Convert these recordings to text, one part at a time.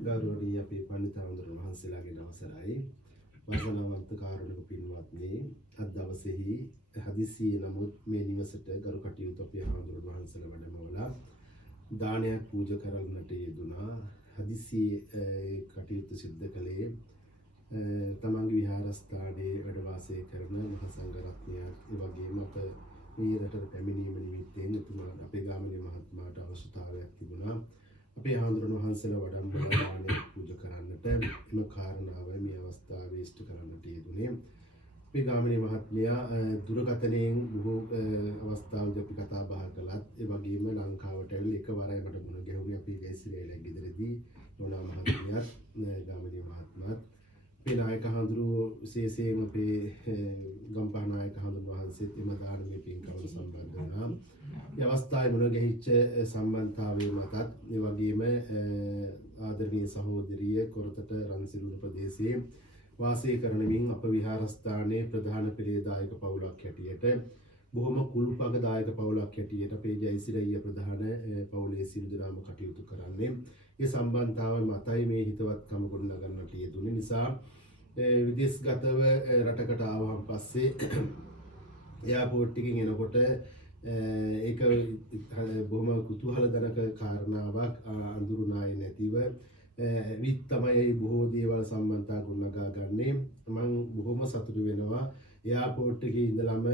ගෞරවනීය අපේ පඬිතුමන් වහන්සේලාගේ අවසරයි වසනවන්ත කාරුණික පින්වත්නි අද දවසේහි හදිසියේ නමුත් මේ නිවසට ගරු කටයුතු අපේ හාමුදුරුවෝ වහන්සේලා වැඩමවලා දානයක් පූජා කරන්නට යෙදුනා හදිසියේ කටයුතු සිද්ධ කළේ තමන්ගේ විහාරස්ථානයේ වැඩ වාසය කරන මහා සංඝ රත්නය ඒ වගේම අප මේ රටට පැමිණීම නිමිත්තෙන් එතුමා අපේ ගාමිණී මහත්මයාට අවශ්‍යතාවයක් තිබුණා අපේ හාමුදුරුවෝ වහන්සේලා වඩම්මලා දානයක් පූජා කරන්නට එම කාරණාව මේ අවස්ථාවේ ඉෂ්ට කරන්නට යෙදුනේ අපේ ගාමිණී මහත්මයා දුරකථනයෙන් බොහෝ අවස්ථාවලදී අපි කතා බහ කළත් ඒ වගේම ලංකාවට ඇවිල්ලා එකවරයි මට මුණ ගැහුවේ අපි ජයසිරියලගේ ගෙදරදී නෝනා මහත්මියත් ගාමිණී මහත්මයාත් අපේ නායක හඳුරු විශේෂයෙන්ම අපේ ගම්පහ නායක හඳුරු වහන්සේත් එම දානමය පින්කමට සම්බන්ධ වුණා. මේ අවස්ථාවේ මුණ ගැහිච්ච සම්බන්ධතාවයේ මතත් ඒ වගේම ආදරණීය සහෝදරිය කොරතට රන්සිරුණ ප්‍රදේශයේ වාසය කරනමින් අප විහාරස්ථානයේ ප්‍රධාන පෙරේදායක පවුලක් හැටියට බොහොම කුල්පග දායක පවුලක් හැටියට අපේ ජයසිරිය ප්‍රධාන පවුලේ සියලු දෙනාම කටයුතු කරන්නේ. ඒ සම්බන්ධතාව මතයි මේ හිතවත්කම ගොඩනගන්නට යෙදුනේ නිසා විදේශගතව රටකට ආවම පස්සේ එයාපෝට් එකකින් එනකොට ඒක බොහොම කුතුහලජනක කාරණාවක් අඳුරුනායි නැතිව විත් තමයි බොහෝ දේවල් සම්බන්ධතා ගොඩනගා ගන්නේ මම බොහොම සතුටු වෙනවා එයාපෝට් එකේ ඉඳලම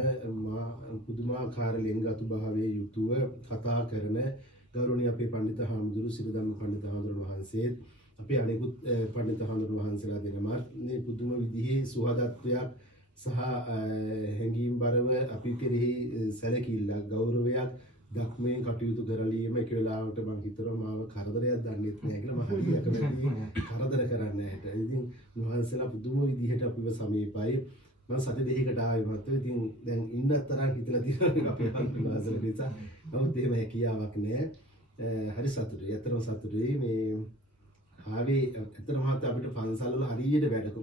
මා පුදුමාකාර ලෙන්ගතු භාවයේ යුතුව කතා කරන ගෞරවනීය අපේ පඬිත හාමුදුරු සිරිධම්ම පඬිත හාමුදුරුවෝ වහන්සේත් අපේ අනෙකුත් පඬිත හාමුදුරුවෝ වහන්සේලා දෙනමත් මේ පුදුම විදිහේ සුහදත්වයක් සහ හැඟීම් බරව අපි කෙරෙහි සැලකිල්ලක් ගෞරවයක් දක්මෙන් කටයුතු කරලීම එක වෙලාවකට මම හිතුවා මාව කරදරයක් දන්නෙත් නෑ කියලා මම හරියට කරදර කරන්නේ නැහැ. ඉතින් වහන්සේලා පුදුම විදිහට අපිව සමීපයි. මම සති දෙකකට ආවේ මහත්තයෝ. ඉතින් දැන් ඉන්න තරම් හිතලා තියෙනවා අපේ වහන්සේලා නිසා. නමුත් එහෙම හැකියාවක් නෑ. හරි සතුටුයි. ඇත්තටම සතුටුයි මේ ආවේ ඇත්තටම මහත්තයා අපිට පන්සල් වල හරියට වැඩ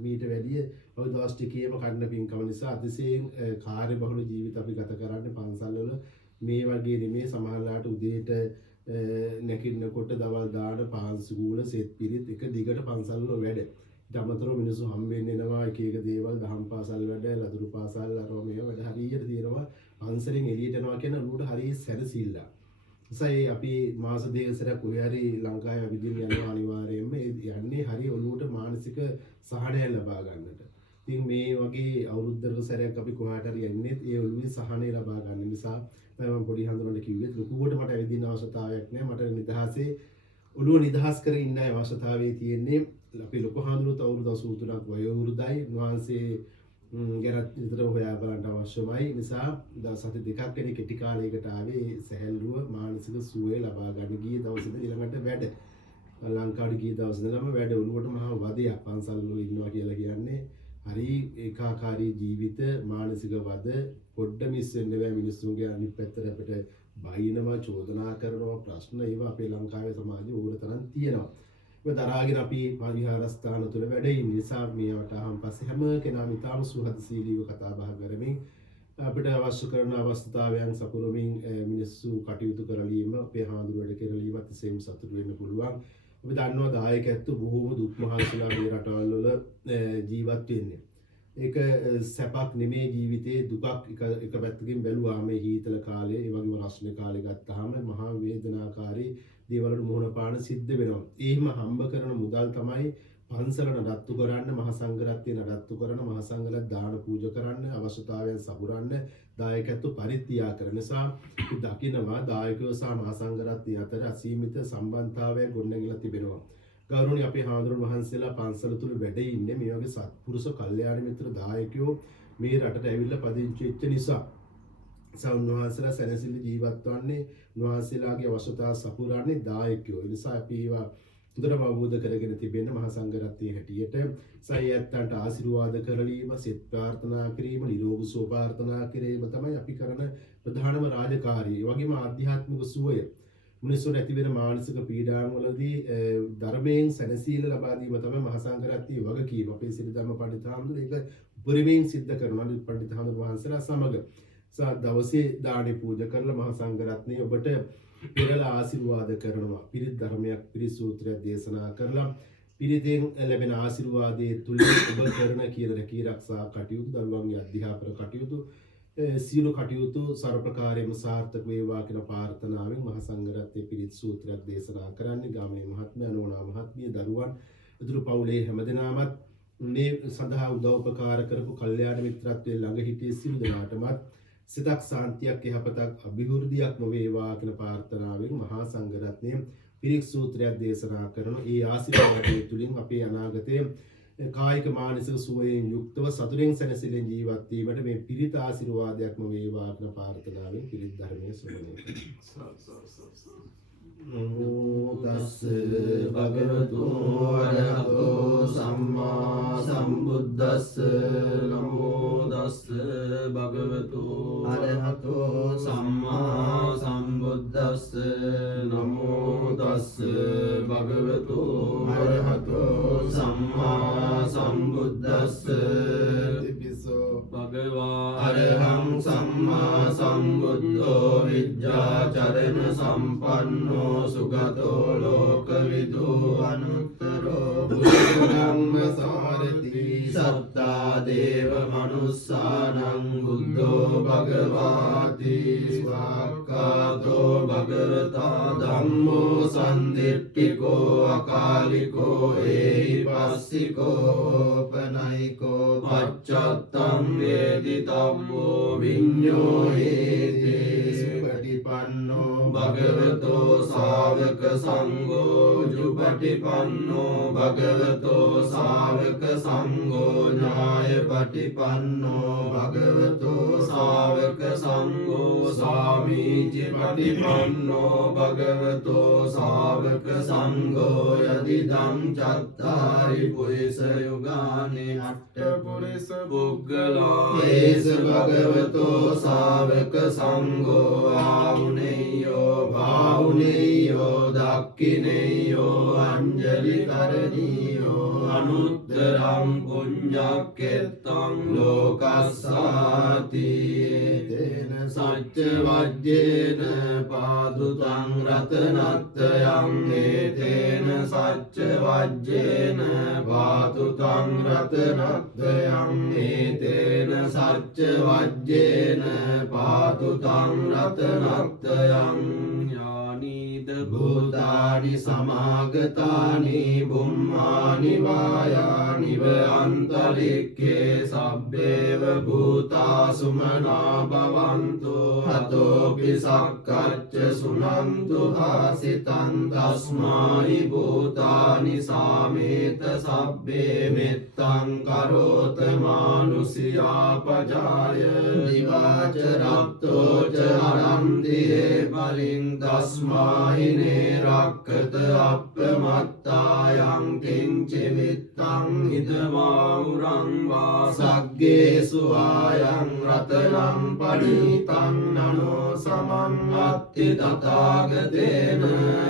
මීට වැඩිය ඔය දවස් ටිකේම කන්න පින්කම නිසා අතිශයින් කාර්යබහුල ජීවිත අපි ගත කරන්නේ පන්සල් වල මේ වගේ නෙමේ සමහරලාට උදේට නැගිටිනකොට දවල් දාන පාන්සුගුල සෙත් පිරිත් එක දිගට පන්සල් වල වැඩ. ඊට අමතරව මිනිස්සු හම් වෙන්න එනවා එක එක දේවල් දහම් පාසල් වැඩ ලදරු පාසල් අරව මේව වැඩ හරියට තියෙනවා. පන්සලෙන් එළියට යනවා කියන උඩට හරිය සැරසිල්ල. එසයි අපි මාස දෙක සැරයක් කොහේ හරි ලංකාවේ විදිහින් යනවා අනිවාර්යයෙන්ම යන්නේ හරිය ඔළුවට මානසික සහනය ලබා ගන්නට. ඉතින් මේ වගේ අවුරුද්දක සැරයක් අපි කොහාට හරි යන්නේ ඒ ඔළුවේ සහනය ලබා ගන්න නිසා මම පොඩි හඳුනන්න කිව්වේ ලොකුවට මට ඇවිදින්න අවශ්‍යතාවයක් නැහැ මට නිදහසේ ඔළුව නිදහස් කර ඉන්න අවශ්‍යතාවයේ තියෙන්නේ අපි ලොකු හඳුනුත් අවුරුදු 83ක් වයෝ වෘදයි වහන්සේ ගැන විතර හොයා බලන්න අවශ්‍යමයි නිසා සති දෙකක් වෙන කෙටි කාලයකට ආවේ සැහැල්ලුව මානසික සුවය ලබා ගන්න ගිය දවසේද ඊළඟට වැඩ ලංකාවට ගිය දවසේදම වැඩ ඔළුවට මහා වදයක් පන්සල් වල ඉන්නවා කියලා කියන්නේ හරි ඒකාකාරී ජීවිත මානසික වද පොඩ්ඩ මිස් වෙන්න බෑ මිනිස්සුන්ගේ අනිත් පැත්තට අපිට බයිනවා චෝදනා කරනවා ප්‍රශ්න ඒවා අපේ ලංකාවේ සමාජයේ ඕන තරම් තියෙනවා. ඒක දරාගෙන අපි විහාරස්ථාන තුළ වැඩ ඉන්න නිසා මේවට අහන් පස්සේ හැම කෙනාම ඉතාම සුහදශීලීව කතා බහ කරමින් අපිට අවශ්‍ය කරන අවස්ථාවයන් සපුරමින් මිනිස්සු කටයුතු කරලීම අපේ හාමුදුරුවෝ කරලීමත් සෙම් සතුටු වෙන්න පුළුවන්. අපි දන්නවා දායකයන්තු බොහෝම දුක් මහන්සිලා මේ රටවල් වල ජීවත් වෙන්නේ. ඒක සැපක් නෙමේ ජීවිතේ දුකක් එක පැත්තකින් බැලුවා මේ හීතල කාලේ ඒ වගේම රස්න කාලේ ගත්තාම මහා වේදනාකාරී දේවල්වලට මුහුණ පාන සිද්ධ වෙනවා. එහෙම හම්බ කරන මුදල් තමයි පන්සල නඩත්තු කරන්න, මහා සංඝරත්නය නඩත්තු කරන, මහා සංඝරත් දාන පූජා කරන්න, අවශ්‍යතාවයන් සපුරන්න දායකත්ව පරිත්‍යාග කරන නිසා දකින්නවා දායකයෝ සහ මහා සංඝරත්නය අතර අසීමිත සම්බන්ධතාවයක් ගොඩනැගිලා තිබෙනවා. ගෞරවනීය අපේ හාමුදුරුවෝ වහන්සේලා පන්සල තුල වැඩ ඉන්නේ මේ වගේ සත්පුරුෂ කල්යාණ මිත්‍ර දායකයෝ මේ රටට ඇවිල්ලා පදිංචි වෙච්ච නිසා උන්වහන්සේලා සැනසෙල්ල ජීවත් වන්නේ උන්වහන්සේලාගේ අවශ්‍යතාව සපුරන්නේ දායකයෝ. ඒ නිසා අපි ඒවා හොඳටම අවබෝධ කරගෙන තිබෙන්න මහා සංඝරත්නයේ හැටියට සයත්තන්ට ආශිර්වාද කරලීම, සෙත් ප්‍රාර්ථනා කිරීම, නිරෝගී සුව ප්‍රාර්ථනා කිරීම තමයි අපි කරන ප්‍රධානම රාජකාරිය. ඒ වගේම ආධ්‍යාත්මික සුවය මිනිසුන්ට ඇති වෙන මානසික පීඩාන් වලදී ධර්මයෙන් සැනසීම ලබා දීම තමයි මහා සංඝරත්නයේ වගකීම. අපේ සිරි ධම්ම පඬිතු හාමුදුරුවෝ ඒක උපරිමයෙන් සිද්ධ කරනවා. පඬිතු හාමුදුරුවෝ වහන්සේලා සමග දවසේ දානි පූජා කරලා මහා සංඝරත්නය ඔබට පෙරලා ආශිර්වාද කරනවා. පිරිත් ධර්මයක්, පිරිත් සූත්‍රයක් දේශනා කරලා පිරිතෙන් ලැබෙන ආශිර්වාදයේ තුලින් ඔබ කරන කියන රැකී ආරක්ෂා කටයුතු, දරුවන්ගේ අධ්‍යාපන කටයුතු, සියලු කටයුතු සර්වප්‍රකාරයෙන්ම සාර්ථක වේවා කියන ප්‍රාර්ථනාවෙන් මහා සංඝරත්නයේ පිරිත් සූත්‍රයක් දේශනා කරන්නේ ගාමිණී මහත්මයා, නෝනා මහත්මිය, දරුවන්, උතුරු පවුලේ හැමදෙනාමත් මේ සඳහා උදව් උපකාර කරපු කල්යාණ මිත්‍රත්වයේ ළඟ හිටිය සියලු දෙනාටමත් සිතක් සාන්තියක් යහපතක් අභිවෘද්ධියක්ම වේවා කියන ප්‍රාර්ථනාවෙන් මහා සංඝරත්නයේ පිරිත් සූත්‍රයක් දේශනා කරන ඒ ආශිර්වාදයේ තුලින් අපේ අනාගතයේ කායික මානසික සුවයෙන් යුක්තව සතුටින් සැනසෙමින් ජීවත් වීමට මේ පිරිත් ආශිර්වාදයක්ම වේවා කියන ප්‍රාර්ථනාවෙන් පිරිත් ධර්මයේ සුවනේ. නමෝ තස්ස භගවතු වරහතෝ සම්මා සම්බුද්දස්ස නමෝ තස්ස භගවතු අරහතෝ සම්මා සම්බුද්දස්ස නමෝ තස්ස භගවතු අරහතෝ සම්මා සම්බුද්දස්ස තිපිසෝ භගවා අරහං සම්මා සම්බුද්ධෝ විද්‍යාචරණ සම්පන්නෝ සුගතෝ ලෝකවිදු අනුත්තරෝ බුද්ධං සාරති සත්තා දේව මනුස්සානං බුද්ධෝ භගවාති ස්වාක්ඛාතෝ භගවතා ධම්මෝ සම්දිට්ඨිකෝ අකාලිකෝ ඒහිපස්සිකෝ පනයිකෝ පච්චත්තං වේදිතම්මෝ විඤ්ඤෝ හේති සුපටිපන්නෝ භගවතෝ ශාවක සංඝෝ ජුපටිපන්නෝ භගවතෝ ශාවක සංඝෝ ඥායපටිපන්නෝ භගවතෝ ශාවක සංඝෝ සාමීචි පටිපන්නෝ භගවතෝ ශාවක සංඝෝ යදිදං චත්තාරි පුරිස යුගානේ අට්ඨ පුරිස පුග්ගලා ඒස භගවතෝ ශාවක සංඝෝ ආහුනේයෝ භාහුනේයෝ දක්ඛිනේයෝ අංජලි කරණීයෝ අනුත්තරං පුඤ්ඤක්ඛෙත්තං ලෝකස්සාති තේන සච්ච වජ්ජේන පාදුතං රතනත්තයං තේන සච්ච වජ්ජේන පාදුතං රතනත්තයං තේන සච්ච වජ්ජේන පාදුතං රතනත්තයං ඥානීද භූතානි සමාගතානි බුම්මානි වායානි අන්තරික්ඛේ සබ්බේව භූතා සුමනා භවන්තු හතෝපි සක්කච්ඡ සුනන්තු ආසිතං තස්මායි භූතානි සාමේත සබ්බේ මෙත්තං කරෝත මානුසියා පජාය දිවාච රත්තෝ ච අනන්තිේ බලින් තස්මායිනේ රක්කත අප්පමත්තායං කිංචි විත්තං හිතවාමුරං වා සග්ගේසු ආයං රතනං පණීතං නනෝ සමං අත්ති තථාගතේන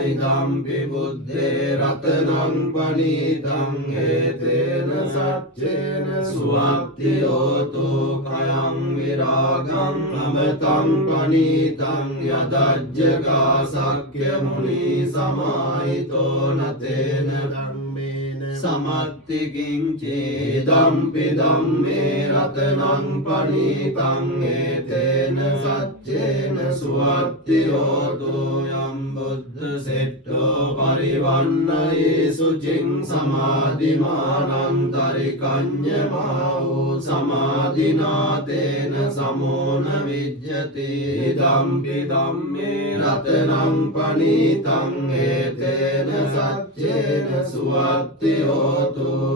ඉදම්පි බුද්දේ රතනං පණීතං හේතේන සච්චේන සුවක්ඛ්‍යෝතු කයං විරාගං අමතං පණීතං යදජ්ජගා සක්ඛ්‍ය මුනි සමාහිතෝ නතේන ධම්මේන සමත්ති කිංචේ ධම්පි ධම්මේ රතනං පනීතං ඒතේන සච්චේන සුවත්තියෝතු යම් බුද්ධ සෙට්ටෝ පරිවන්නයේ සුචින් සමාධිමානං තරිකඤ්ඤමාවෝ සමාධිනාතේන සමෝන විජ්ජති ඉදම්පි ධම්මේ රතනං පනීතං ඒතේන සච්චේන සුවත්තියෝතු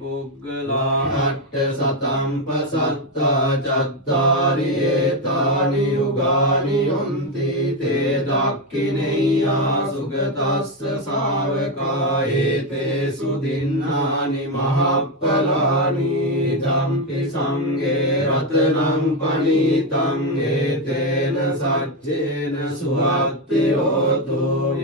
පුග්ගලාහට්ඨ සතම්පසත්තා චත්තාරි ඒතානි යුගානි යොන්ති තේ දක්ඛිනේයා සුගතස්ස ශාවකා ඒතේසු දින්නානි මහප්පලානි ධම්පි සංඝේ රතනං පනීතං ඒතේන සච්චේන සුවත්තියෝතු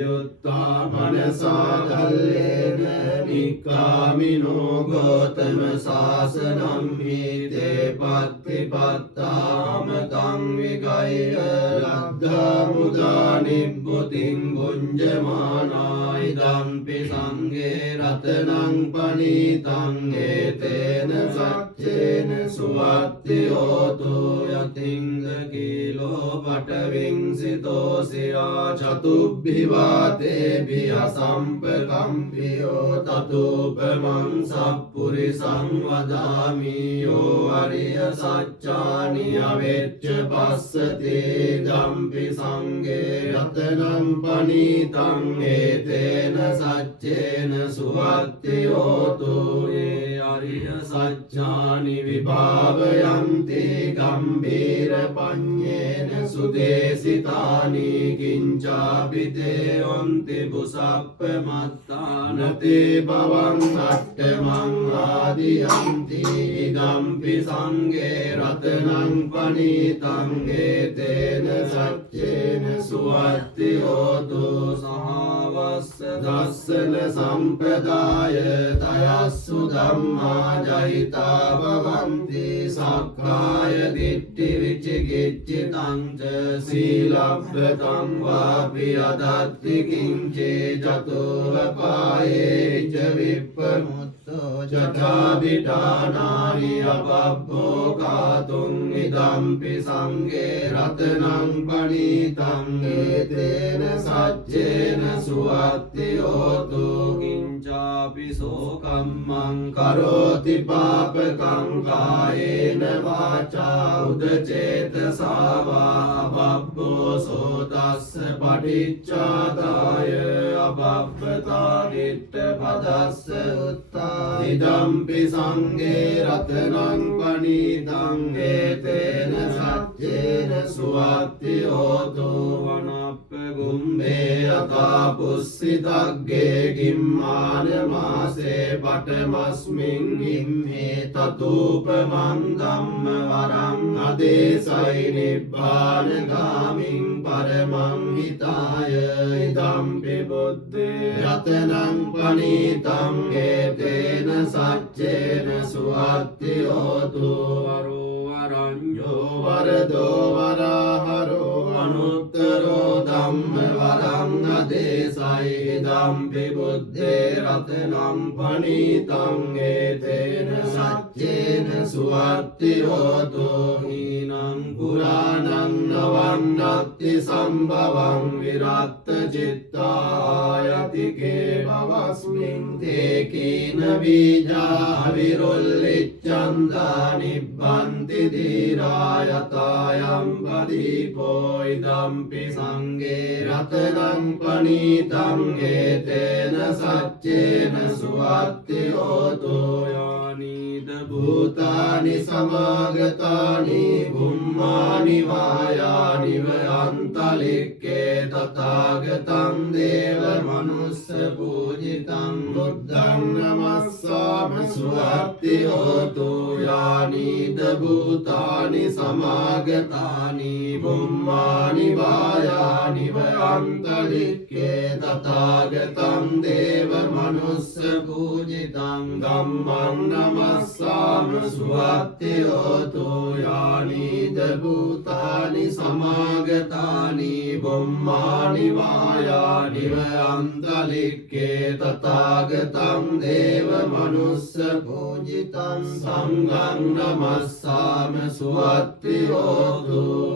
යුත්තා මනසා කල්ලේන නික්ඛාමිනෝ ගෝතම සාසනං හිතේ පත්තිපත්තාමතං විගය්‍ය ලද්ධා මුදා නිබ්බුතින් ගුඤ්ජමානා ඉදම්පි සංඝේ රතනං පනීතං ඒතේන සච්චේන සුවත්තියෝතු යතිංග කීලෝ පඨවින් සිතෝසියා චතුබ්බිවාතේභි අසම්පකම්පියෝ තතෝපමං සප්පුරිසං වදාමි යෝ අරිය සච්චානි අවෙච්ච පස්සති ධම්පි සංඝේ රතනං පනීතං ඒතේන සච්චේන සුවත්තියෝතු ඒ අරිය සච්චානි විභාවයන්ති ගම්භීර පඤ්ඤේන සුදේසිතානි කිංචාපිතේ ඔන්ති බුසප්ප මත්තානතේ භවං අට්ඨමං ආදියන්ති ඉදම්පි සංඝේ රතනං පනීතං ඒතේන සච්චේන සුවත්තියෝතු සහවස්ස දස්සන සම්පදාය තයස්සු ධම්මා ජහිතා භවන්ති සක්කාය දිට්ඨි විචිකිච්ඡිතං ච සීලබ්බතං වාපි අදත්ති කිංචේ චතුරපායේ ච විප්පමුත්තෝ චඨාබිඨානානි අපබ්බෝ කාතුං ඉදම්පි සංඝේ රතනං පනීතං ඒතේන සච්චේන සුවත්තියෝතු කිංචාපි සෝකම්මං කරෝති පාපකං කායේන වාචා උදචේතසා වා අපබ්බෝ සෝතස්ස පටිච්චාදාය අපබ්බතා දිට්ඨ පදස්ස උත්තා ඉදම්පි සංඝේ රතනං පනීතං ඒතේන සච්චේන සුවත්තියෝතු වනප්ප ගුම්මේ අතා පුස්සිතග්ගේ ගිම්මාන මාසේ පඨමස්මින් ගිම්මේ තතූපමං ධම්ම වරං අදේසයි නිබ්බාන ගාමින් පරමං හිතාය ඉදම්පි බුද්ධේ රතනං පනීතං ඒතේන සච්චේන සුවත්තියෝතු වරඤ්ඤෝ වරදෝ වරහරෝ අනුත්තරෝ ධම්ම වරං අදේසයි ඉදම්පි බුද්ධේ රතනං පනීතං ඒතේන සච්චේන සුවත්තියෝතු හීනං පුරාණං නවන්නත්ති සම්භවං විරත්ත චිත්තායති කේමවස්මින් තේ කීන බීජා විරුල්ලිච්ඡන්දා නිබ්බන්ති ධීරායතායම් පදීපෝ ඉදම්පි සංඝේ රතනං පනීතං ඒතේන සච්චේන සුවත්තියෝතු යානිද භූතානි සමාගතානි බුම්මානි වායානි අන්තලික්කේ තථාගතං දේව මනුස්ස පූජිතං බුද්ධං නමස්සාම සුවත්තියෝතු යානිද භූතානි සමාගතානි බුම්මානි වායානි අන්තලික්කේ තථාගතං දේව මනුස්ස පූජිතං ධම්මං නමස්සාම සුවත්තියෝතු යානීද භූතානි සමාගතානි බුම්මානි වායානිව අන්තලික්කේ තථාගතං දේව මනුස්ස පූජිතං සංඝං නමස්සාම සුවත්තියෝතු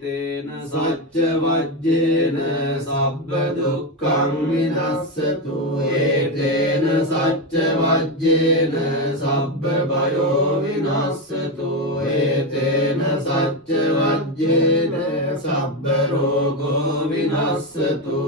තේන සච්ච වජ්ජේන සබ්බ දුක්ඛං විනස්සතු ඒතේන සච්ච වජ්ජේන සබ්බ භයෝ විනස්සතු ඒතේන සච්ච වජ්ජේන සබ්බ රෝගෝ විනස්සතු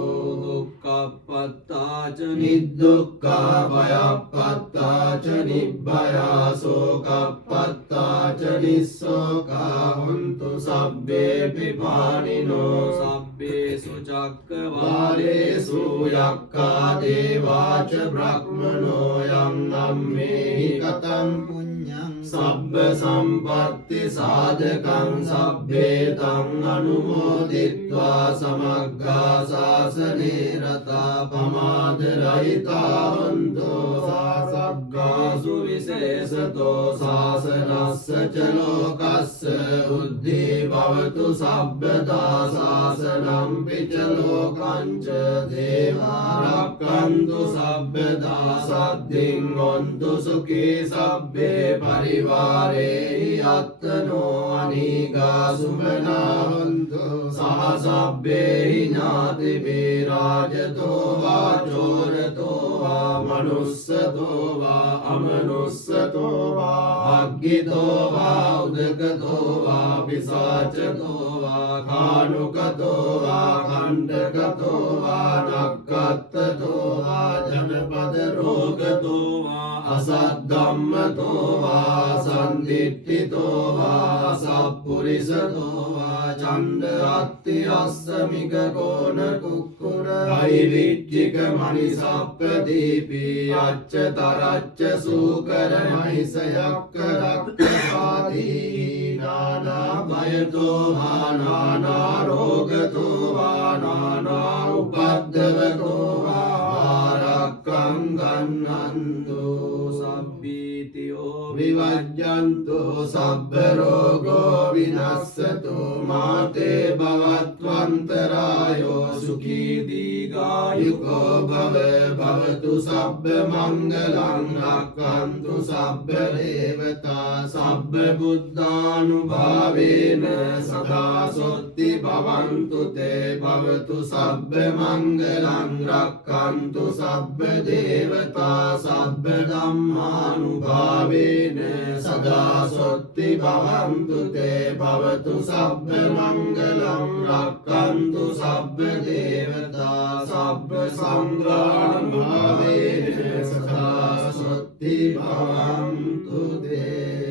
දුක්ඛප්පත්තාච නිදුක්ඛා භයප්පත්තාච නිබ්බයා සෝකප්පත්තාච නිස්සෝකා හොන්තු සබ්බේ පිපානිනෝ සබ්බේසු චක්කවාලේසු යක්ඛා දේවාච බ්‍රහ්මනෝ යම් නම්මේහි කතං පුඤ්ඤං සබ්බ සම්පත්ති සාධකං සබ්බේ තං අනුමෝදිත්වා සමග්ගා ශාසනේ රතා පමාද රහිතා හොන්තෝ සාසග්ගාසු විශේෂතෝ ශාසනස්ස ච ලෝකස්ස බුද්ධි භවතු සබ්බදා ශාසනං පිච ලෝකංච දේවා රක්ඛන්තු සබ්බදා සද්දින් හොන්තු සුඛී සබ්බේ පරිවාරේහි අත්තනෝ අනීගා සුමනා හොන්තු සහ සබ්බේහි ඥාතිභී රාජතෝ වා චෝරතෝ වා මනුස්සතෝ වා අමනුස්සතෝ වා අග්ගිතෝ වා උදකතෝ වා පිසාචතෝ වා කානුකතෝ වා කණ්ඩකතෝ වා නක්ඛත්තතෝ වා ජනපද රෝගතෝ වා අසද්ධම්මතෝ වා සන්දිට්ඨිතෝ වා සප්පුරිසතෝ වා ඡණ්ඩ අත්ති අස්සමික කෝණ කුක්කුර අයිවිච්චික මනිසප්ප දීපී අච්ච තරච්ච සූකර මහිස යක්ක රක්ඛපාදී නානා භයතෝ වා නානා රෝගතෝ වා නානා උපද්දවතෝ වා රක්ඛං ගන්නන්තු සබ්බීතියෝ විවජ්ජන්තු සබ්බ රෝගෝ විනස්සතු මාතේ භවත්වන්තරායෝ සුඛී දීඝායුකෝ භව භවතු සබ්බ මංගලං රක්ඛන්තු සබ්බ දේවතා සබ්බ බුද්ධානුභාවේන සදා සොත්ති භවන්තු තේ භවතු සබ්බ මංගලං රක්ඛන්තු සබ්බ දේවතා සබ්බ ධම්මානුභාවේන සදා සොත්ති භවන්තු තේ භවතු සබ්බ මංගලං රක්ඛන්තු සබ්බ දේවතා සබ්බ සංඝානුභාවේන සදා සොත්ති භවන්තු තේ.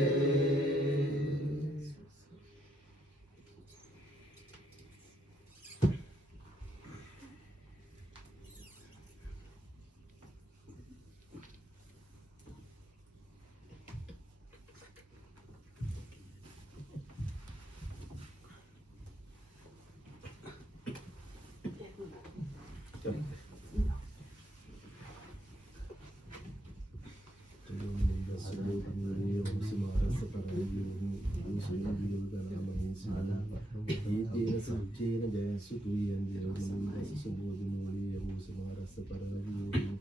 සච්චේන ජයසු තුයන් දේවමුනි සුබෝධි මූලී යමු සමාරස්ස පරාදී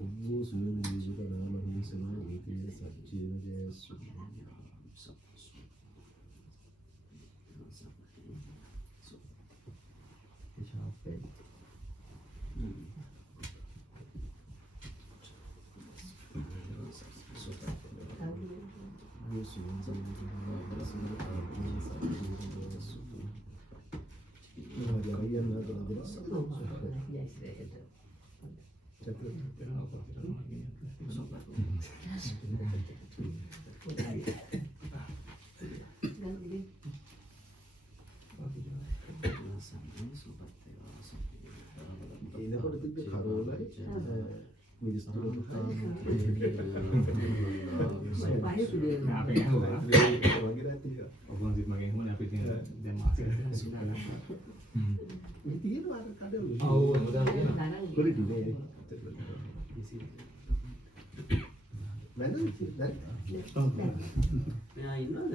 උබ්බෝ සුනි විජිතනා මහිසන ඒතේ සච්චේන ජයසු එනකොට තිබ්බ කරෝලයි මිනිස්සුන්ට මෙයා ඉන්නවද?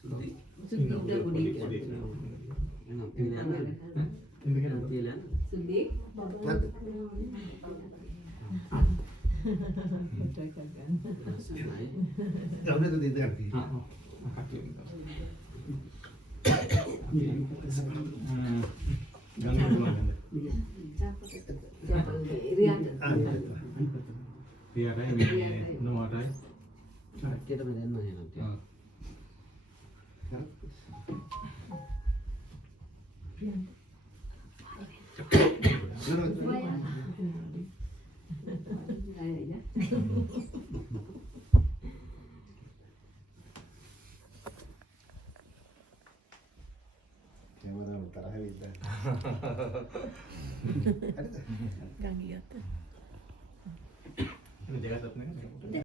සුද්ධි. සුද්ධිට පොඩි එනම් පිළියන්න. පිළියන්න. සුද්ධි සනයි. Ahora te digo aquí. ගන්න පුළුවන්. පියරයි මේ නොවටයි. කට්ටියටම දෙන්න එහෙනම්. Camera utara vida. ගංගියත් දෙකටත් නේ.